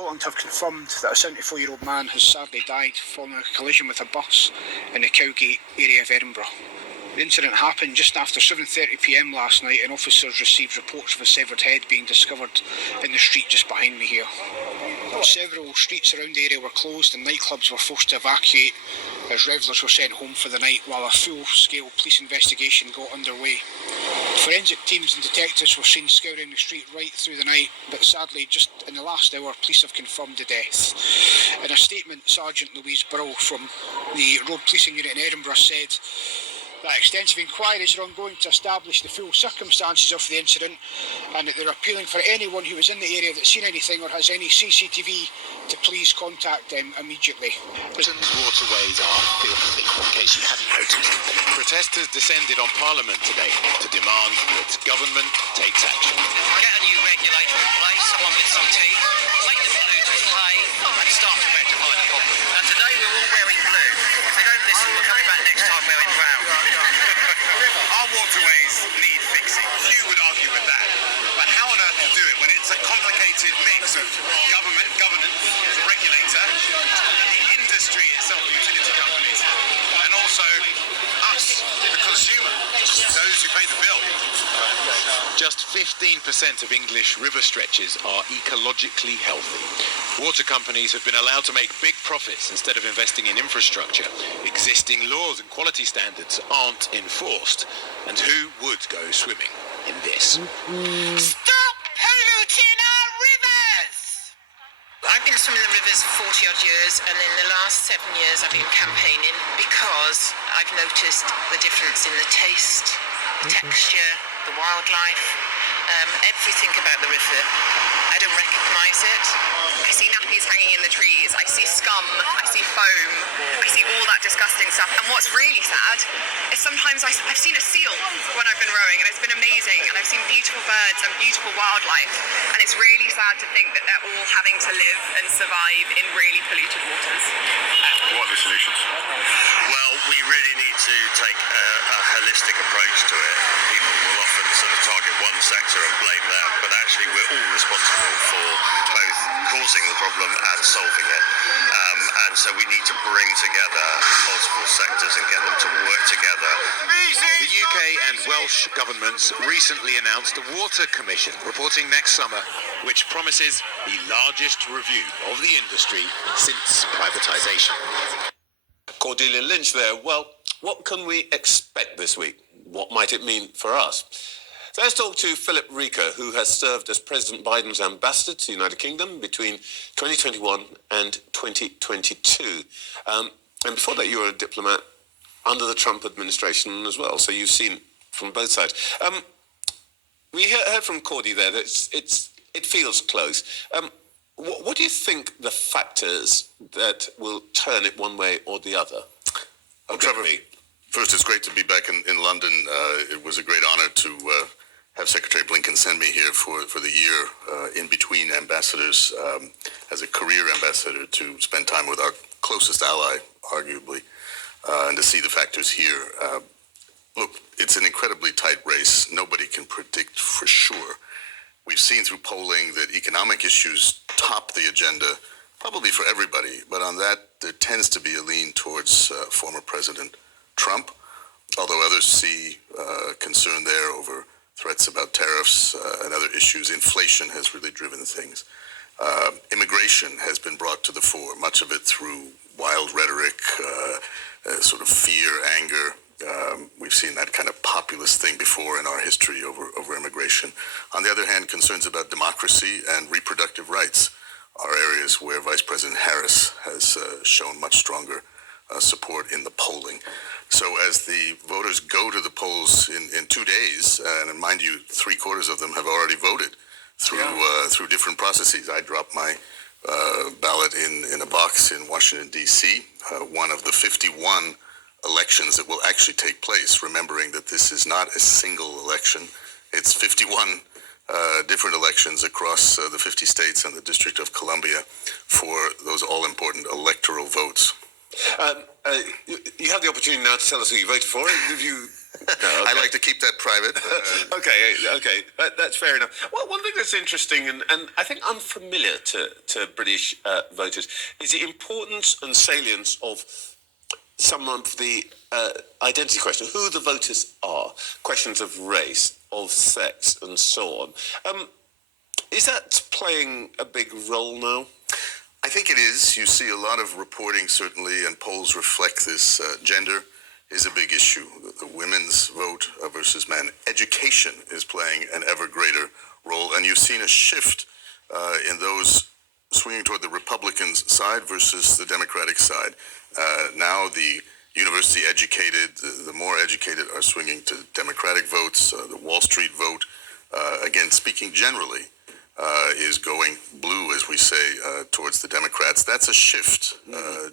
Scotland have confirmed that a 74-year-old man has sadly died following a collision with a bus in the Cowgate area of Edinburgh. The incident happened just after 7:30 p.m. last night, and officers received reports of a severed head being discovered in the street just behind me here. Several streets around the area were closed and nightclubs were forced to evacuate as revellers were sent home for the night while a full-scale police investigation got underway. Forensic teams and detectives were seen scouring the street right through the night, but sadly, just in the last hour, police have confirmed the death. In a statement, Sergeant Louise Burrell from the Road Policing Unit in Edinburgh said that extensive inquiries are ongoing to establish the full circumstances of the incident, and that they're appealing for anyone who was in the area that's seen anything or has any CCTV to please contact them immediately. Britain's waterways are filthy, in case you hadn't noticed. Protesters descended on Parliament today to demand that government takes action. Get a new regulator in place, someone with some teeth, make the polluters pay, and start to rectify the problem. And today we're all wearing blue. If they don't listen, we're coming back next time wearing brown. Our waterways need fixing. You would argue with that. But how on earth to do it when it's a complicated mix of government, governance, regulator, the industry itself, utility companies, and also us, the consumer, those who pay the bill. Just 15% of English river stretches are ecologically healthy. Water companies have been allowed to make big profits instead of investing in infrastructure. Existing laws and quality standards aren't enforced. And who would go swimming in this? Stop polluting our rivers! I've been swimming the rivers for 40 odd years, and in the last 7 years I've been campaigning because I've noticed the difference in the taste, the texture, the wildlife, everything about the river. I don't recognise it. I see nappies hanging in the trees, I see scum, I see foam, I see all that disgusting stuff. And what's really sad is sometimes I've seen a seal when I've been rowing, and it's been amazing, and I've seen beautiful birds and beautiful wildlife, and it's really sad to think that they're all having to live and survive in really polluted waters. What are the solutions? Well, we really need to take a holistic approach to it. People will often sort of target one sector and blame that, but actually we're all responsible for both causing the problem and solving it. And so we need to bring together multiple sectors and get them to work together. The UK and Welsh governments recently announced a water commission reporting next summer, which promises the largest review of the industry since privatisation. Cordelia Lynch there. Well, what can we expect this week? What might it mean for us? So let's talk to Philip Rieker, who has served as President Biden's ambassador to the United Kingdom between 2021 and 2022. And before that, you were a diplomat under the Trump administration as well, so you've seen from both sides. We heard from Cordy there that it feels close. What do you think the factors that will turn it one way or the other? Trevor, first, it's great to be back in London. It was a great honor to have Secretary Blinken send me here for the year in between ambassadors as a career ambassador to spend time with our closest ally, arguably, and to see the factors here. Look, it's an incredibly tight race. Nobody can predict for sure. We've seen through polling that economic issues top the agenda, probably for everybody. But on that, there tends to be a lean towards former President Trump, although others see concern there over threats about tariffs and other issues. Inflation has really driven things. Immigration has been brought to the fore, much of it through wild rhetoric, sort of fear, anger. We've seen that kind of populist thing before in our history over immigration. On the other hand, concerns about democracy and reproductive rights are areas where Vice President Harris has shown much stronger support in the polling. So as the voters go to the polls in 2 days, and mind you, 3/4 of them have already voted through different processes. I dropped my ballot in a box in Washington, D.C., one of the 51 elections that will actually take place, remembering that this is not a single election. It's 51 different elections across the 50 states and the District of Columbia for those all-important electoral votes. You have the opportunity now to tell us who you voted for. Have you I like to keep that private. Okay, that's fair enough. Well, one thing that's interesting and I think unfamiliar to British voters is the importance and salience of some of the identity questions, who the voters are, questions of race, of sex, and so on. Is that playing a big role now? I think it is. You see a lot of reporting, certainly, and polls reflect this. Gender is a big issue. The women's vote versus men. Education is playing an ever greater role, and you've seen a shift in those swinging toward the Republican side versus the Democratic side. Now the university educated, the more educated are swinging to Democratic votes. The Wall Street vote, again, speaking generally, is going blue, as we say, towards the Democrats. That's a shift,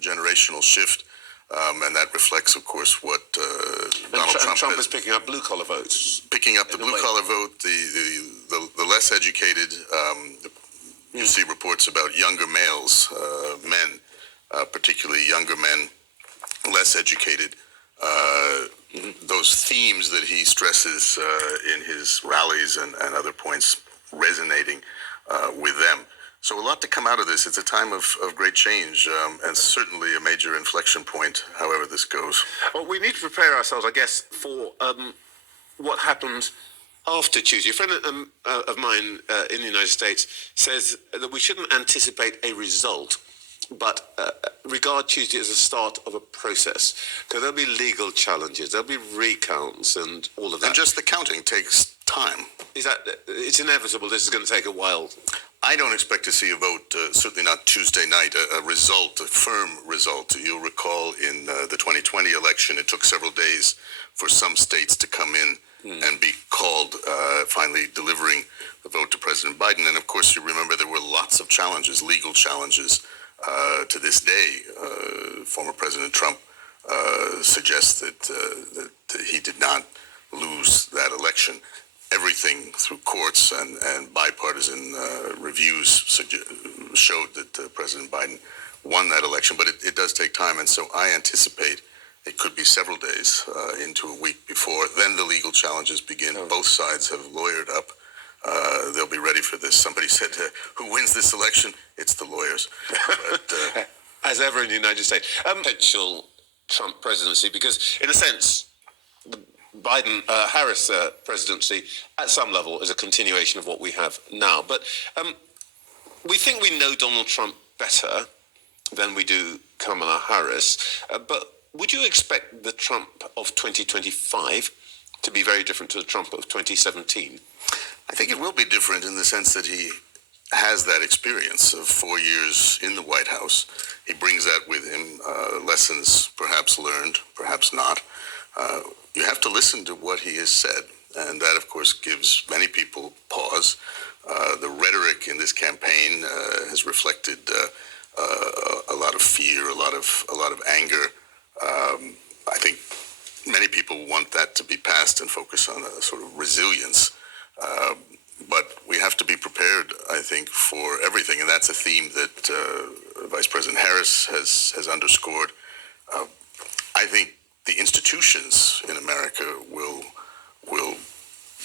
generational shift, and that reflects, of course, what Donald Trump is picking up blue-collar votes. Picking up the blue-collar vote, the less educated. You see reports about younger males, men, particularly younger men, less educated. Those themes that he stresses in his rallies and other points resonating with them. So a lot to come out of this. It's a time of great change and certainly a major inflection point, however this goes. Well, we need to prepare ourselves, I guess, for what happens after Tuesday. A friend of mine in the United States says that we shouldn't anticipate a result, but regard Tuesday as a start of a process. Because there'll be legal challenges, there'll be recounts and all of that. And just the counting takes time. It's inevitable this is going to take a while? I don't expect to see a vote, certainly not Tuesday night, a result, a firm result. You'll recall in the 2020 election, it took several days for some states to come in and be called, finally delivering the vote to President Biden. And of course, you remember there were lots of challenges, legal challenges. To this day, former President Trump suggests that he did not lose that election. Everything through courts and bipartisan reviews showed that President Biden won that election, but it does take time, and so I anticipate it could be several days into a week before then the legal challenges begin. Both sides have lawyered up. They'll be ready for this. Somebody said, who wins this election? It's the lawyers. But, as ever in the United States. Potential Trump presidency, because in a sense, the Biden-Harris presidency at some level is a continuation of what we have now. But we think we know Donald Trump better than we do Kamala Harris. But would you expect the Trump of 2025 to be very different to the Trump of 2017? I think it will be different in the sense that he has that experience of 4 years in the White House. He brings that with him, lessons perhaps learned, perhaps not. You have to listen to what he has said, and that, of course, gives many people pause. The rhetoric in this campaign has reflected a lot of fear, a lot of anger. I think many people want that to be passed and focus on a sort of resilience. But we have to be prepared, I think, for everything, and that's a theme that Vice President Harris has underscored. I think the institutions in America will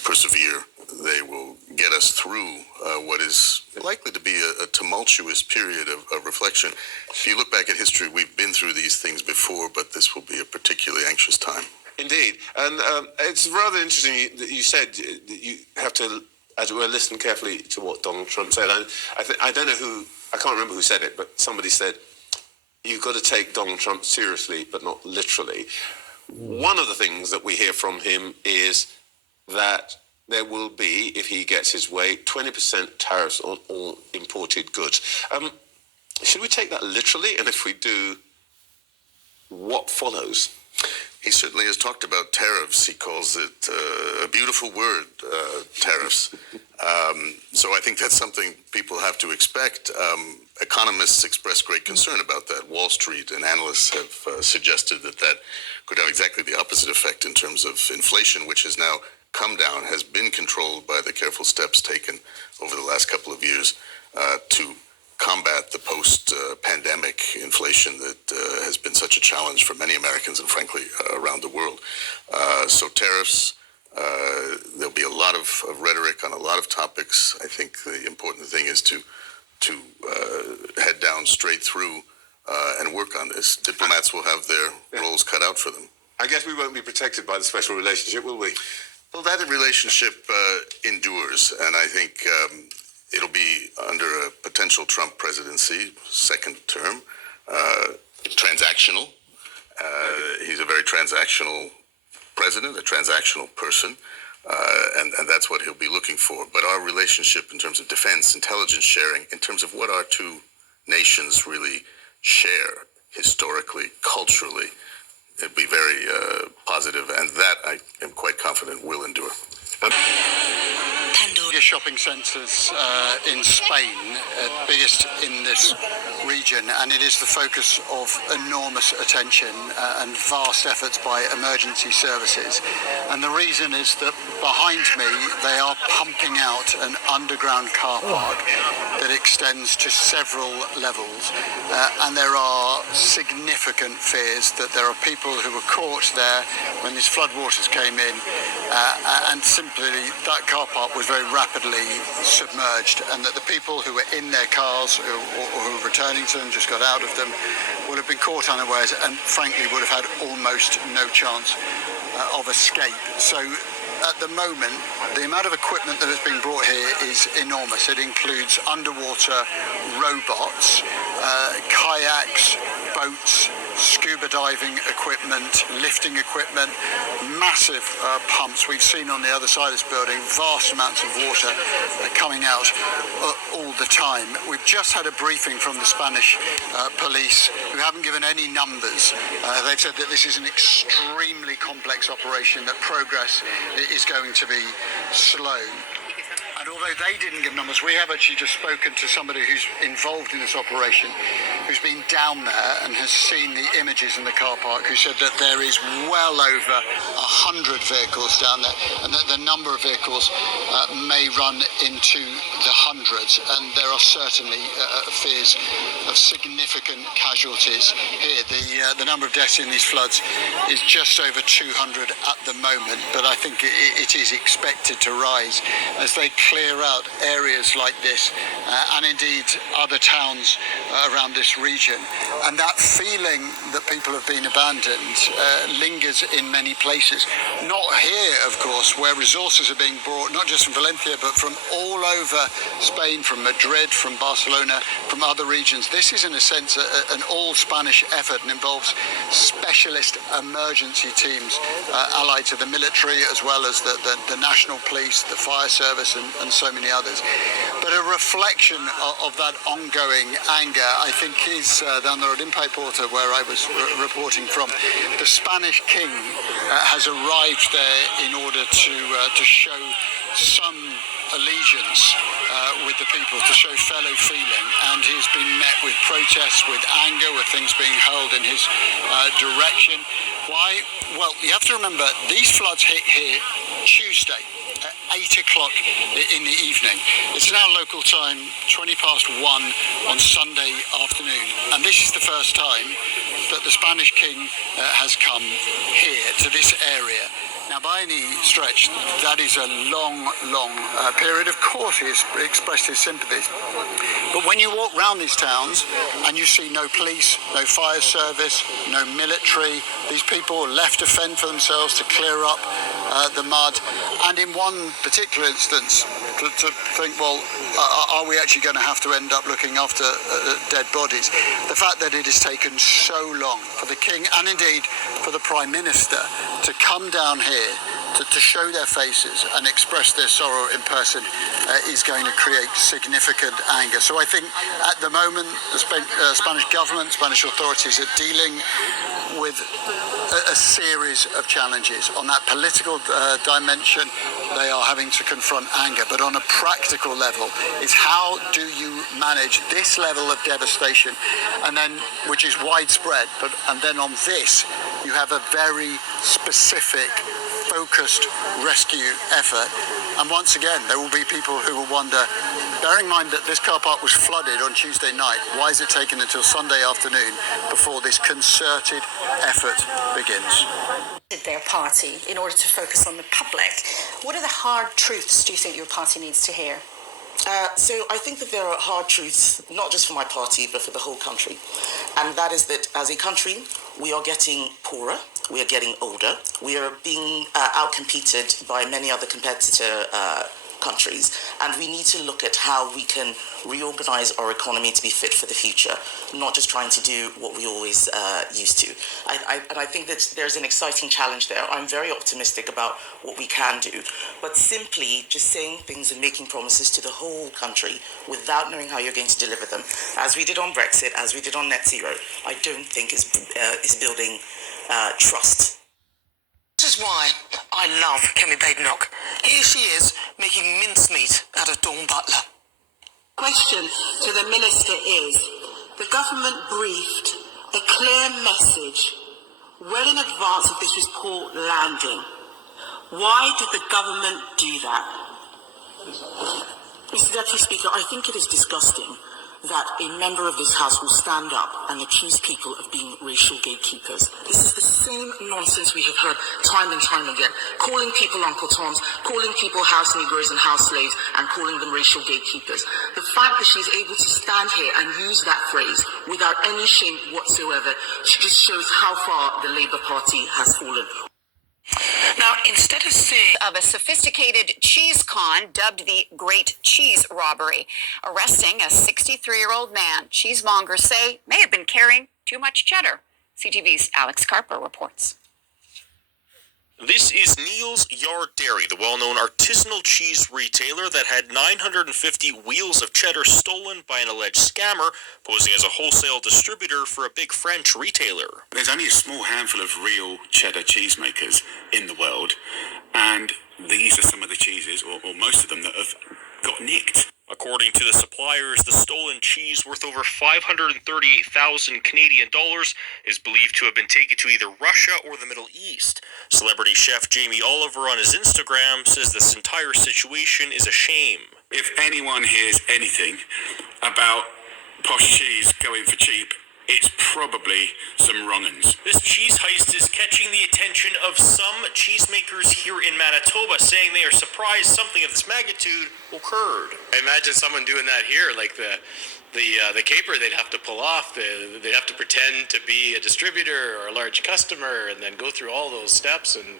persevere. They will get us through what is likely to be a tumultuous period of reflection. If you look back at history, we've been through these things before, but this will be a particularly anxious time. Indeed, and it's rather interesting that you said that you have to, as it were, listen carefully to what Donald Trump said. I don't know I can't remember who said it, but somebody said, you've got to take Donald Trump seriously, but not literally. One of the things that we hear from him is that there will be, if he gets his way, 20% tariffs on all imported goods. Should we take that literally? And if we do, what follows? He certainly has talked about tariffs. He calls it a beautiful word, tariffs. So I think that's something people have to expect. Economists express great concern about that. Wall Street and analysts have suggested that could have exactly the opposite effect in terms of inflation, which has now come down, has been controlled by the careful steps taken over the last couple of years to combat the post-pandemic inflation that has been such a challenge for many Americans and frankly around the world. So tariffs, there'll be a lot of rhetoric on a lot of topics. I think the important thing is to head down straight through and work on this. Diplomats will have their roles cut out for them. I guess we won't be protected by the special relationship, will we? Well, that relationship endures, and I think it'll be under a potential Trump presidency, second term, transactional. He's a very transactional president, a transactional person, and that's what he'll be looking for. But our relationship in terms of defense, intelligence sharing, in terms of what our two nations really share historically, culturally, it'd be very positive, and that I am quite confident will endure. Shopping centres in Spain, biggest in this region, and it is the focus of enormous attention and vast efforts by emergency services. And the reason is that behind me they are pumping out an underground car park that extends to several levels, and there are significant fears that there are people who were caught there when these floodwaters came in, and simply that car park was very rapidly submerged, and that the people who were in their cars or who were returning to them, just got out of them, would have been caught unawares and frankly would have had almost no chance of escape. So at the moment, the amount of equipment that is being brought here is enormous. It includes underwater robots, kayaks, boats, scuba diving equipment, lifting equipment, massive pumps. We've seen on the other side of this building vast amounts of water coming out all the time. We've just had a briefing from the Spanish police, who haven't given any numbers. They've said that this is an extremely complex operation, that progress is going to be slow. And although they didn't give numbers, we have actually just spoken to somebody who's involved in this operation, who's been down there and has seen the images in the car park, who said that there is well over 100 vehicles down there, and that the number of vehicles may run into the hundreds, and there are certainly fears of significant casualties here. The number of deaths in these floods is just over 200 at the moment, but I think it is expected to rise as they clear out areas like this and indeed other towns around this region. And that feeling that people have been abandoned lingers in many places. Not here, of course, where resources are being brought, not just from Valencia, but from all over Spain, from Madrid, from Barcelona, from other regions. This is, in a sense, an all-Spanish effort and involves specialist emergency teams allied to the military, as well as the national police, the fire service, and so many others. But a reflection of that ongoing anger, I think, is down there at Impai Porta, where I was reporting from. The Spanish king has arrived there in order to show some allegiance with the people, to show fellow feeling, and he's been met with protests, with anger, with things being hurled in his direction. Why? Well, you have to remember, these floods hit here Tuesday at 8 o'clock in the evening. It's now local time 1:20 on Sunday afternoon, and this is the first time that the Spanish king has come here to this area. Now, by any stretch, that is a long period. Of course, he has expressed his sympathies. But when you walk around these towns and you see no police, no fire service, no military, these people are left to fend for themselves, to clear up the mud. And in one particular instance, to think, well, are we actually going to have to end up looking after dead bodies? The fact that it has taken so long for the king, and indeed for the Prime Minister, to come down here to show their faces and express their sorrow in person is going to create significant anger. So I think at the moment the Spanish government, Spanish authorities are dealing with a series of challenges. On that political dimension, they are having to confront anger, but on a practical level, is how do you manage this level of devastation, and then, which is widespread, and then on this you have a very specific, focused rescue effort. And once again, there will be people who will wonder, Bearing in mind that this car park was flooded on Tuesday night, why is it taken until Sunday afternoon before this concerted effort begins? Their party in order to focus on the public. What are the hard truths do you think your party needs to hear? So I think that there are hard truths, not just for my party, but for the whole country. And that is that as a country, we are getting poorer, we are getting older, we are being outcompeted by many other competitor countries, and we need to look at how we can reorganize our economy to be fit for the future, not just trying to do what we always used to. And I think that there's an exciting challenge there. I'm very optimistic about what we can do, but simply just saying things and making promises to the whole country without knowing how you're going to deliver them, as we did on Brexit, as we did on net zero, I don't think is building trust. This is why I love Kemi Badenoch. Here she is, making mincemeat out of Dawn Butler. Question to the Minister is, the government briefed a clear message well in advance of this report landing. Why did the government do that? Mr. Deputy Speaker, I think it is disgusting that a member of this House will stand up and accuse people of being racial gatekeepers. This is the same nonsense we have heard time and time again, calling people Uncle Toms, calling people house Negroes and house slaves, and calling them racial gatekeepers. The fact that she's able to stand here and use that phrase without any shame whatsoever just shows how far the Labour Party has fallen. Now, instead of saying of a sophisticated cheese con dubbed the Great Cheese Robbery, arresting a 63-year-old man cheesemongers say may have been carrying too much cheddar. CTV's Alex Carper reports. This is Neil's Yard Dairy, the well-known artisanal cheese retailer that had 950 wheels of cheddar stolen by an alleged scammer, posing as a wholesale distributor for a big French retailer. There's only a small handful of real cheddar cheesemakers in the world, and these are some of the cheeses, or most of them, that have got nicked. According to the suppliers, the stolen cheese, worth over 538,000 Canadian dollars, is believed to have been taken to either Russia or the Middle East. Celebrity chef Jamie Oliver on his Instagram says this entire situation is a shame. If anyone hears anything about posh cheese going for cheap, it's probably some wrong-uns. This cheese heist is catching the attention of some cheesemakers here in Manitoba, saying they are surprised something of this magnitude occurred. Imagine someone doing that here, like the caper they'd have to pull off. They'd have to pretend to be a distributor or a large customer and then go through all those steps, and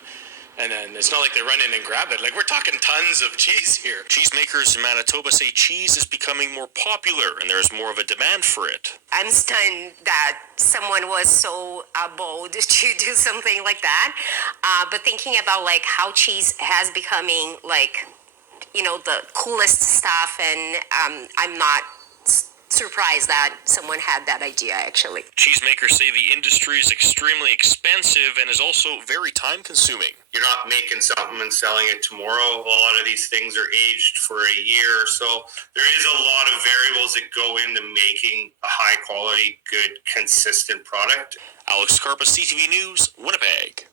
then it's not like they run in and grab it. Like, we're talking tons of cheese here. Cheesemakers in Manitoba say cheese is becoming more popular and there's more of a demand for it. I'm stunned that someone was so bold to do something like that. But thinking about like how cheese has becoming like, you know, the coolest stuff, and I'm not surprised that someone had that idea, actually. Cheesemakers say the industry is extremely expensive and is also very time-consuming. You're not making something and selling it tomorrow. A lot of these things are aged for a year or so. There is a lot of variables that go into making a high-quality, good, consistent product. Alex Carpa, CTV News, Winnipeg.